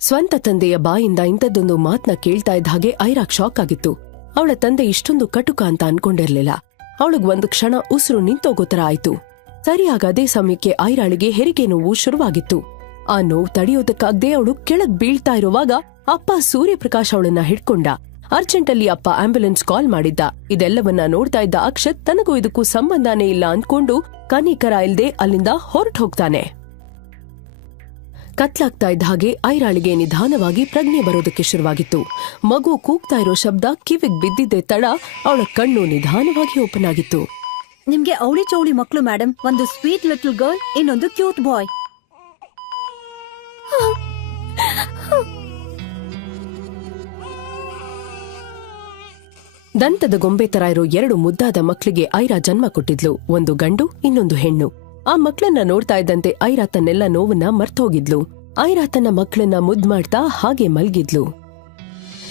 ಸ್ವಂತ ತಂದೆಯ ಬಾಯಿಂದ ಇಂಥದ್ದೊಂದು ಮಾತ್ನ ಕೇಳ್ತಾ ಇದ್ದ ಹಾಗೆ ಐರಾಕ್ ಶಾಕ್ ಆಗಿತ್ತು. ಅವಳ ತಂದೆ ಇಷ್ಟೊಂದು ಕಟುಕ ಅಂತ ಅನ್ಕೊಂಡಿರ್ಲಿಲ್ಲ. ಅವಳಗ್ ಒಂದು ಕ್ಷಣ ಉಸಿರು ನಿಂತೋಗೋ ತರ ಆಯ್ತು. ಸರಿಯಾಗ ಅದೇ ಸಮಯಕ್ಕೆ ಐರಾಳಿಗೆ ಹೆರಿಗೆ ನೋವು ಶುರುವಾಗಿತ್ತು. ಆ ನೋವು ತಡೆಯೋದಕ್ಕಾಗದೆ ಅವಳು ಕೆಳಗ್ ಬೀಳ್ತಾ ಇರುವಾಗ ಅಪ್ಪ ಸೂರ್ಯಪ್ರಕಾಶ್ ಅವಳನ್ನ ಹಿಡ್ಕೊಂಡ. ಅರ್ಜೆಂಟಲ್ಲಿ ಅಪ್ಪ ಆಂಬ್ಯುಲೆನ್ಸ್ ಕಾಲ್ ಮಾಡಿದ್ದ. ಇದೆಲ್ಲವನ್ನ ನೋಡ್ತಾ ಇದ್ದ ಅಕ್ಷತ್, ತನಗೂ ಇದಕ್ಕೂ ಸಂಬಂಧನೇ ಇಲ್ಲ ಅಂದ್ಕೊಂಡು ಕನಿಕರ ಇಲ್ದೆ ಅಲ್ಲಿಂದ ಹೊರಟು ಹೋಗ್ತಾನೆ ಕತ್ಲಾಗ್ತಾ ಇದ್ದ ಹಾಗೆ ಐರಾಳಿಗೆ ನಿಧಾನವಾಗಿ ಪ್ರಜ್ಞೆ ಬರೋದಕ್ಕೆ ಶುರುವಾಗಿತ್ತು. ಮಗು ಕೂಗ್ತಾ ಇರೋ ಶಬ್ದ ಕಿವಿಗ್ ಬಿದ್ದಿದ್ದೆ ತಡ ಅವಳ ಕಣ್ಣು ನಿಧಾನವಾಗಿ ಓಪನ್ ಆಗಿತ್ತು. ನಿಮ್ಗೆ ಅವಳಿ ಚೌಳಿ ಮಕ್ಕಳು ಮೇಡಮ್ ಒಂದು ಸ್ವೀಟ್ ಲಿಟಲ್ ಗರ್ಲ್ ಇನ್ನೊಂದು ಕ್ಯೂಟ್ ಬಾಯ್ ದಂತದ ಗೊಂಬೆ ತರ ಇರೋ ಎರಡು ಮುದ್ದಾದ ಮಕ್ಕಳಿಗೆ ಐರಾ ಜನ್ಮ ಕೊಟ್ಟಿದ್ಲು. ಒಂದು ಗಂಡು ಇನ್ನೊಂದು ಹೆಣ್ಣು. ಆ ಮಕ್ಕಳನ್ನ ನೋಡ್ತಾ ಇದ್ದಂತೆ ಐರಾ ತನ್ನೆಲ್ಲ ನೋವನ್ನ ಮರ್ತೋಗಿದ್ಲು. ಐರಾ ತನ್ನ ಮಕ್ಕಳನ್ನ ಮುದ್ ಮಾಡ್ತಾ ಹಾಗೆ ಮಲ್ಗಿದ್ಲು.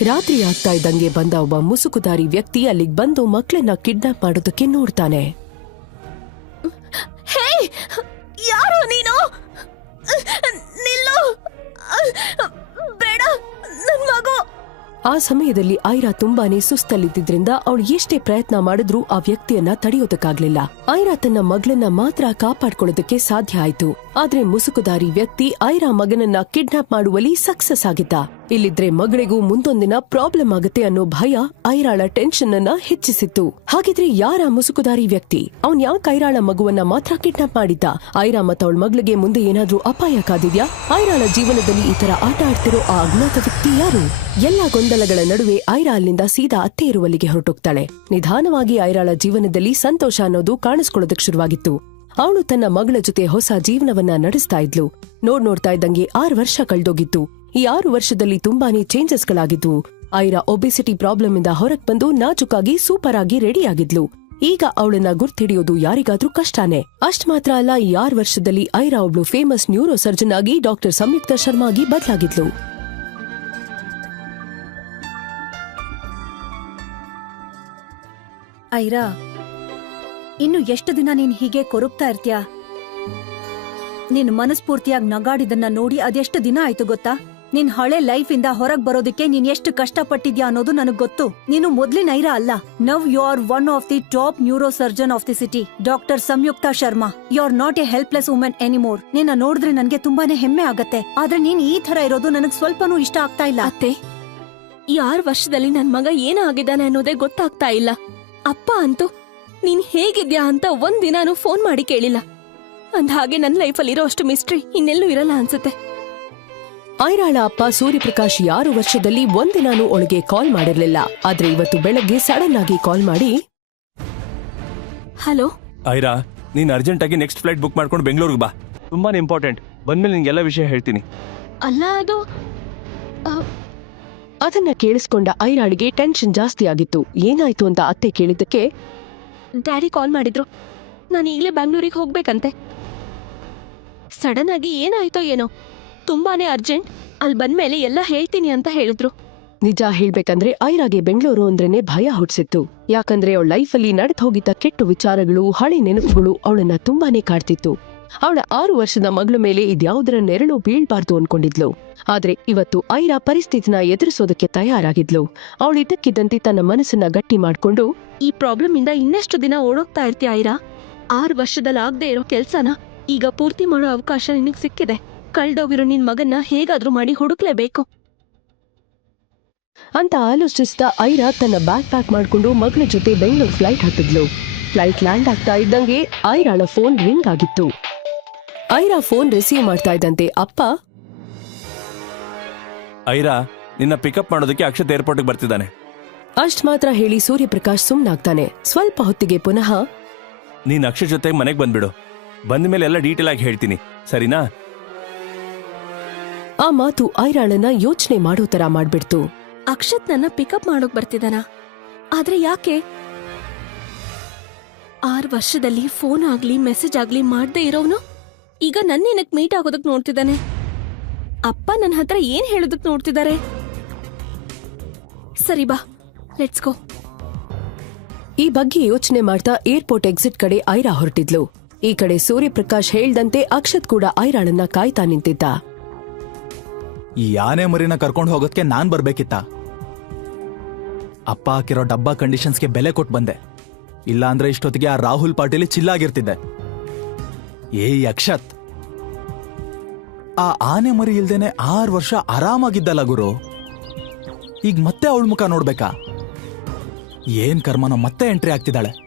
ರಾತ್ರಿ ಆಗ್ತಾ ಇದ್ದಂಗೆ ಬಂದ ಒಬ್ಬ ಮುಸುಕುದಾರಿ ವ್ಯಕ್ತಿ ಅಲ್ಲಿಗೆ ಬಂದು ಮಕ್ಕಳನ್ನ ಕಿಡ್ನಾಪ್ ಮಾಡೋದಕ್ಕೆ ನೋಡ್ತಾನೆ. ಯಾರು ನೀನು? ಆ ಸಮಯದಲ್ಲಿ ಐರಾ ತುಂಬಾನೇ ಸುಸ್ತಲ್ಲಿದ್ದಿದ್ರಿಂದ ಅವಳು ಎಷ್ಟೇ ಪ್ರಯತ್ನ ಮಾಡಿದ್ರೂ ಆ ವ್ಯಕ್ತಿಯನ್ನ ತಡೆಯೋದಕ್ಕಾಗ್ಲಿಲ್ಲ. ಐರಾ ತನ್ನ ಮಗಳನ್ನ ಮಾತ್ರ ಕಾಪಾಡ್ಕೊಳ್ಳೋದಕ್ಕೆ ಸಾಧ್ಯ ಆಯ್ತು. ಆದ್ರೆ ಮುಸುಕುದಾರಿ ವ್ಯಕ್ತಿ ಐರಾ ಮಗನನ್ನ ಕಿಡ್ನಾಪ್ ಮಾಡುವಲ್ಲಿ ಸಕ್ಸಸ್ ಆಗಿದ್ದ. ಇಲ್ಲಿದ್ರೆ ಮಗಳಿಗೂ ಮುಂದೊಂದಿನ ಪ್ರಾಬ್ಲಮ್ ಆಗುತ್ತೆ ಅನ್ನೋ ಭಯ ಐರಾಳ ಟೆನ್ಷನ್ ಅನ್ನ ಹೆಚ್ಚಿಸಿತ್ತು. ಹಾಗಿದ್ರೆ ಯಾರ ಮುಸುಕುದಾರಿ ವ್ಯಕ್ತಿ? ಅವನ್ ಯಾಕೆ ಐರಾಳ ಮಗುವನ್ನ ಮಾತ್ರ ಕಿಡ್ನಾಪ್ ಮಾಡಿದ್ದ? ಐರಾ ಮತ್ತ ಅವಳ ಮಗಳಿಗೆ ಮುಂದೆ ಏನಾದ್ರೂ ಅಪಾಯ ಕಾದಿದ್ಯಾ? ಐರಾಳ ಜೀವನದಲ್ಲಿ ಈ ತರ ಆಟ ಆಡ್ತಿರೋ ಆ ಅಜ್ಞಾತ ವ್ಯಕ್ತಿ ಯಾರು? ಎಲ್ಲಾ ಗೊಂದಲಗಳ ನಡುವೆ ಐರಾ ಅಲ್ಲಿಂದ ಸೀದಾ ಅತ್ತೆ ಇರುವಲ್ಲಿಗೆ ಹೊರಟೋಗ್ತಾಳೆ. ನಿಧಾನವಾಗಿ ಐರಾಳ ಜೀವನದಲ್ಲಿ ಸಂತೋಷ ಅನ್ನೋದು ಕಾಣಿಸ್ಕೊಳ್ಳೋದಕ್ಕೆ ಶುರುವಾಗಿತ್ತು. ಅವಳು ತನ್ನ ಮಗಳ ಜೊತೆ ಹೊಸ ಜೀವನವನ್ನ ನಡೆಸ್ತಾ ಇದ್ಲು. ನೋಡ್ ನೋಡ್ತಾ ಇದ್ದಂಗೆ ಆರು ವರ್ಷ ಕಳ್ದೋಗಿತ್ತು. ಈ ಆರು ವರ್ಷದಲ್ಲಿ ತುಂಬಾನೇ ಚೇಂಜಸ್ಗಳಾಗಿದ್ವು ಐರಾ ಒಬೆಸಿಟಿ ಪ್ರಾಬ್ಲಮ್ ಇಂದ ಹೊರಗ್ ಬಂದು ನಾಜುಕಾಗಿ ಸೂಪರ್ ಆಗಿ ರೆಡಿ ಆಗಿದ್ಲು ಈಗ ಅವಳನ್ನ ಗುರ್ತಿಡಿಯೋದು ಯಾರಿಗಾದ್ರೂ ಕಷ್ಟನೇ. ಅಷ್ಟ್ ಮಾತ್ರ ಅಲ್ಲ, ಈ ಆರು ವರ್ಷದಲ್ಲಿ ಐರಾ ಒಬ್ಳು ಫೇಮಸ್ ನ್ಯೂರೋ ಸರ್ಜನ್ ಆಗಿ ಡಾಕ್ಟರ್ ಸಂಯುಕ್ತ ಶರ್ಮಾ ಆಗಿ ಬದಲಾಗಿದ್ಲು. ಐರಾ, ಇನ್ನು ಎಷ್ಟು ದಿನ ನೀನ್ ಹೀಗೆ ಕೊರಗ್ತಾ ಇರ್ತೀಯ? ನೀನ್ ಮನಸ್ಫೂರ್ತಿಯಾಗಿ ನಗಾಡಿದನ್ನ ನೋಡಿ ಅದೆಷ್ಟು ದಿನ ಆಯ್ತು ಗೊತ್ತಾ? ನಿನ್ ಹಳೆ ಲೈಫ್ ಇಂದ ಹೊರಗ್ ಬರೋದಕ್ಕೆ ನೀನ್ ಎಷ್ಟು ಕಷ್ಟಪಟ್ಟಿದ್ಯಾ ಅನ್ನೋದು ನನಗ್ ಗೊತ್ತು. ನೀನು ಮೊದ್ಲಿನ ಐರಾ ಅಲ್ಲ. Now you are one of the top neuro surgeon of the city. Doctor Samyukta Sharma. You are not a helpless women anymore. ನಿನ್ನ ನೋಡಿದ್ರೆ ನನ್ಗೆ ತುಂಬಾನೇ ಹೆಮ್ಮೆ ಆಗತ್ತೆ. ಆದ್ರೆ ನೀನ್ ಈ ತರ ಇರೋದು ನನಗ್ ಸ್ವಲ್ಪನೂ ಇಷ್ಟ ಆಗ್ತಾ ಇಲ್ಲ. ಅತ್ತೆ, ಈ ಆರು ವರ್ಷದಲ್ಲಿ ನನ್ ಮಗ ಏನಾಗಿದ್ದಾನೆ ಅನ್ನೋದೇ ಗೊತ್ತಾಗ್ತಾ ಇಲ್ಲ. ಅಪ್ಪ ಅಂತೂ ನೀನ್ ಹೇಗಿದ್ಯಾ ಅಂತ ಒಂದ್ ದಿನಾನು ಫೋನ್ ಮಾಡಿ ಕೇಳಿಲ್ಲ. ಅಂದ ಹಾಗೆ ನನ್ ಲೈಫಲ್ಲಿ ಇರೋ ಅಷ್ಟು ಮಿಸ್ಟ್ರಿ ಇನ್ನೆಲ್ಲೂ ಇರಲ್ಲ ಅನ್ಸುತ್ತೆ. ಐರಾಳ ಅಪ್ಪ ಸೂರ್ಯಪ್ರಕಾಶ್ ಯಾರು ವರ್ಷದಲ್ಲಿ ಒಂದಿನಾನು ಒಳಗೆ ಕಾಲ್ ಮಾಡಿರಲಿಲ್ಲ. ಆದ್ರೆ ಇವತ್ತು ಬೆಳಗ್ಗೆ ಸಡನ್ ಆಗಿ ಕಾಲ್ ಮಾಡಿ ಹಲೋ? ಐರಾ ನೀನ್ ಅರ್ಜೆಂಟ್ ಆಗಿ ನೆಕ್ಸ್ಟ್ ಫ್ಲೈಟ್ ಬುಕ್ ಮಾಡ್ಕೊಂಡು ಬೆಂಗಳೂರಿಗೆ ಬಾ. ತುಂಬಾನೇ ಇಂಪಾರ್ಟೆಂಟ್ ಬಂದ್ಮೇಲೆ ನಿಂಗೆಲ್ಲ ವಿಷಯ ಹೇಳ್ತೀನಿ. ಅಲ್ಲ ಅದು ಅದನ್ನ ಕೇಳಿಸ್ಕೊಂಡ ಐರಾಳಿಗೆ ಟೆನ್ಷನ್ ಜಾಸ್ತಿ ಆಗಿತ್ತು. ಏನಾಯ್ತು ಅಂತ ಅತ್ತೆ ಕೇಳಿದ್ದಕ್ಕೆ ಡ್ಯಾಡಿ ಕಾಲ್ ಮಾಡಿದ್ರು. ನಾನು ಈಗಲೇ ಬ್ಯಾಂಗ್ಳೂರಿಗೆ ಹೋಗ್ಬೇಕಂತೆ. ಸಡನ್ ಆಗಿ ಏನಾಯ್ತೋ ಏನೋ. ತುಂಬಾನೇ ಅರ್ಜೆಂಟ್. ಅಲ್ಲಿ ಬಂದ್ಮೇಲೆ ಎಲ್ಲ ಹೇಳ್ತೀನಿ ಅಂತ ಹೇಳಿದ್ರು. ನಿಜ ಹೇಳ್ಬೇಕಂದ್ರೆ ಐರಾಗೆ ಬೆಂಗಳೂರು ಅಂದ್ರೇನೆ ಭಯ ಹುಟ್ಸಿತ್ತು. ಯಾಕಂದ್ರೆ ಅವಳ ಲೈಫಲ್ಲಿ ನಡೆದು ಹೋಗಿದ್ದ ಕೆಟ್ಟ ವಿಚಾರಗಳು ಹಳೆ ನೆನಪುಗಳು ಅವಳನ್ನ ತುಂಬಾನೇ ಕಾಡ್ತಿತ್ತು. ಅವಳ ಆರು ವರ್ಷದ ಮಗಳ ಮೇಲೆ ಇದ್ಯಾವುದರ ನೆರಳು ಬೀಳ್ಬಾರ್ದು ಅನ್ಕೊಂಡಿದ್ಲು. ಆದ್ರೆ ಇವತ್ತು ಐರಾ ಪರಿಸ್ಥಿತಿನ ಎದುರಿಸೋದಕ್ಕೆ ತಯಾರಾಗಿದ್ಲು. ಅವಳಿದ್ದಕ್ಕಿದ್ದಂತೆ ತನ್ನ ಮನಸ್ಸನ್ನ ಗಟ್ಟಿ ಮಾಡ್ಕೊಂಡು ಈ ಪ್ರಾಬ್ಲಮ್ ಇಂದ ಇನ್ನೆಷ್ಟು ದಿನ ಓಡೋಗ್ತಾ ಇರ್ತೀಯ ಐರಾ? ಆರು ವರ್ಷದಲ್ಲಿ ಆಗದೆ ಇರೋ ಕೆಲ್ಸನ ಈಗ ಪೂರ್ತಿ ಮಾಡೋ ಅವಕಾಶ ನಿನಗ್ ಸಿಕ್ಕಿದೆ. ಕಳ್ದೋಗಿರೋ ನಿನ್ ಮಗನ್ನ ಹೇಗಾದ್ರೂ ಮಾಡಿ ಹುಡುಕ್ಲೇಬೇಕು. ಅಂತ ಆಲೋಚಿಸಿದ ಐರಾ ತನ್ನ ಬ್ಯಾಗ್ ಪ್ಯಾಕ್ ಮಾಡ್ಕೊಂಡು ಮಗನ ಜೊತೆ ಬೆಂಗಳೂರು ಫ್ಲೈಟ್ ಹತ್ತಿದ್ಲು. ಫ್ಲೈಟ್ ಲ್ಯಾಂಡ್ ಆಗ್ತಾ ಇದ್ದಂಗೆ ಐರಾಳ ಫೋನ್ ರಿಂಗ್ ಆಗಿತ್ತು. ಐರಾ ಫೋನ್ ರಿಸೀವ್ ಮಾಡ್ತಾ ಇದ್ದಂತೆ ಅಪ್ಪ ಐರಾ ನಿನ್ನ ಪಿಕಪ್ ಮಾಡೋದಕ್ಕೆ ಅಕ್ಷತ್ ಏರ್ಪೋರ್ಟ್ಗೆ ಬರ್ತಿದ್ದಾನೆ. ಅಷ್ಟ್ ಮಾತ್ರ ಹೇಳಿ ಸೂರ್ಯಪ್ರಕಾಶ್ ಸುಮ್ನಾಗ್ತಾನೆ. ಸ್ವಲ್ಪ ಹೊತ್ತಿಗೆ ಪುನಃ ನೀನ್ ಅಕ್ಷತ್ ಜೊತೆ ಮನೆಗೆ ಬಂದ್ಬಿಡು. ಬಂದ ಮೇಲೆ ಎಲ್ಲ ಡೀಟೇಲ್ ಆಗಿ ಹೇಳ್ತೀನಿ. ಸರಿನಾ? ಆ ಮಾತು ಐರಾಳನ್ನ ಯೋಚನೆ ಮಾಡೋ ತರ ಮಾಡ್ಬಿಡ್ತು. ಅಕ್ಷತ್ ನನ್ನ ಪಿಕಪ್ ಮಾಡೋಕ್ ಬರ್ತಿದಾನ. ಆದ್ರೆ ಯಾಕೆ? ಆರ್ ವರ್ಷದಲ್ಲಿ ಫೋನ್ ಆಗ್ಲಿ ಮೆಸೇಜ್ ಆಗ್ಲಿ ಮಾಡ್ದೇ ಇರೋನು ಈಗ ನನ್ನೇನಕ್ ಮೀಟ್ ಆಗೋದಕ್ ನೋಡ್ತಿದ್ದಾನೆ ಅಪ್ಪ ನನ್ನ ಹತ್ರ ಏನ್ ಹೇಳೋದಕ್ ನೋಡ್ತಿದ್ದಾರೆ ಸರಿ ಬಾ ಲೆಟ್ಸ್ ಗೋ ಈ ಬಗ್ಗೆ ಯೋಚನೆ ಮಾಡ್ತಾ ಏರ್ಪೋರ್ಟ್ ಎಕ್ಸಿಟ್ ಕಡೆ ಐರಾ ಹೊರಟಿದ್ಲು. ಈ ಕಡೆ ಸೂರ್ಯಪ್ರಕಾಶ್ ಹೇಳ್ದಂತೆ ಅಕ್ಷತ್ ಕೂಡ ಐರಾಳನ್ನ ಕಾಯ್ತಾ ನಿಂತಿದ್ದ. ಈ ಆನೆ ಮರಿನ ಕರ್ಕೊಂಡು ಹೋಗೋದಕ್ಕೆ ನಾನ್ ಬರ್ಬೇಕಿತ್ತ. ಅಪ್ಪ ಹಾಕಿರೋ ಡಬ್ಬಾ ಕಂಡೀಷನ್ಸ್ಗೆ ಬೆಲೆ ಕೊಟ್ಟು ಬಂದೆ. ಇಲ್ಲ ಅಂದ್ರೆ ಇಷ್ಟೊತ್ತಿಗೆ ಆ ರಾಹುಲ್ ಪಾಟೀಲಿ ಚಿಲ್ಲಾಗಿರ್ತಿದ್ದೆ. ಏ ಅಕ್ಷತ್ ಆ ಆನೆ ಮರಿ ಇಲ್ದೇನೆ ಆರು ವರ್ಷ ಆರಾಮಾಗಿದ್ದಲ್ಲ ಗುರು. ಈಗ ಮತ್ತೆ ಅವಳ ಮುಖ ನೋಡ್ಬೇಕಾ? ಏನ್ ಕರ್ಮನ ಮತ್ತೆ ಎಂಟ್ರಿ ಆಗ್ತಿದ್ದಾಳೆ.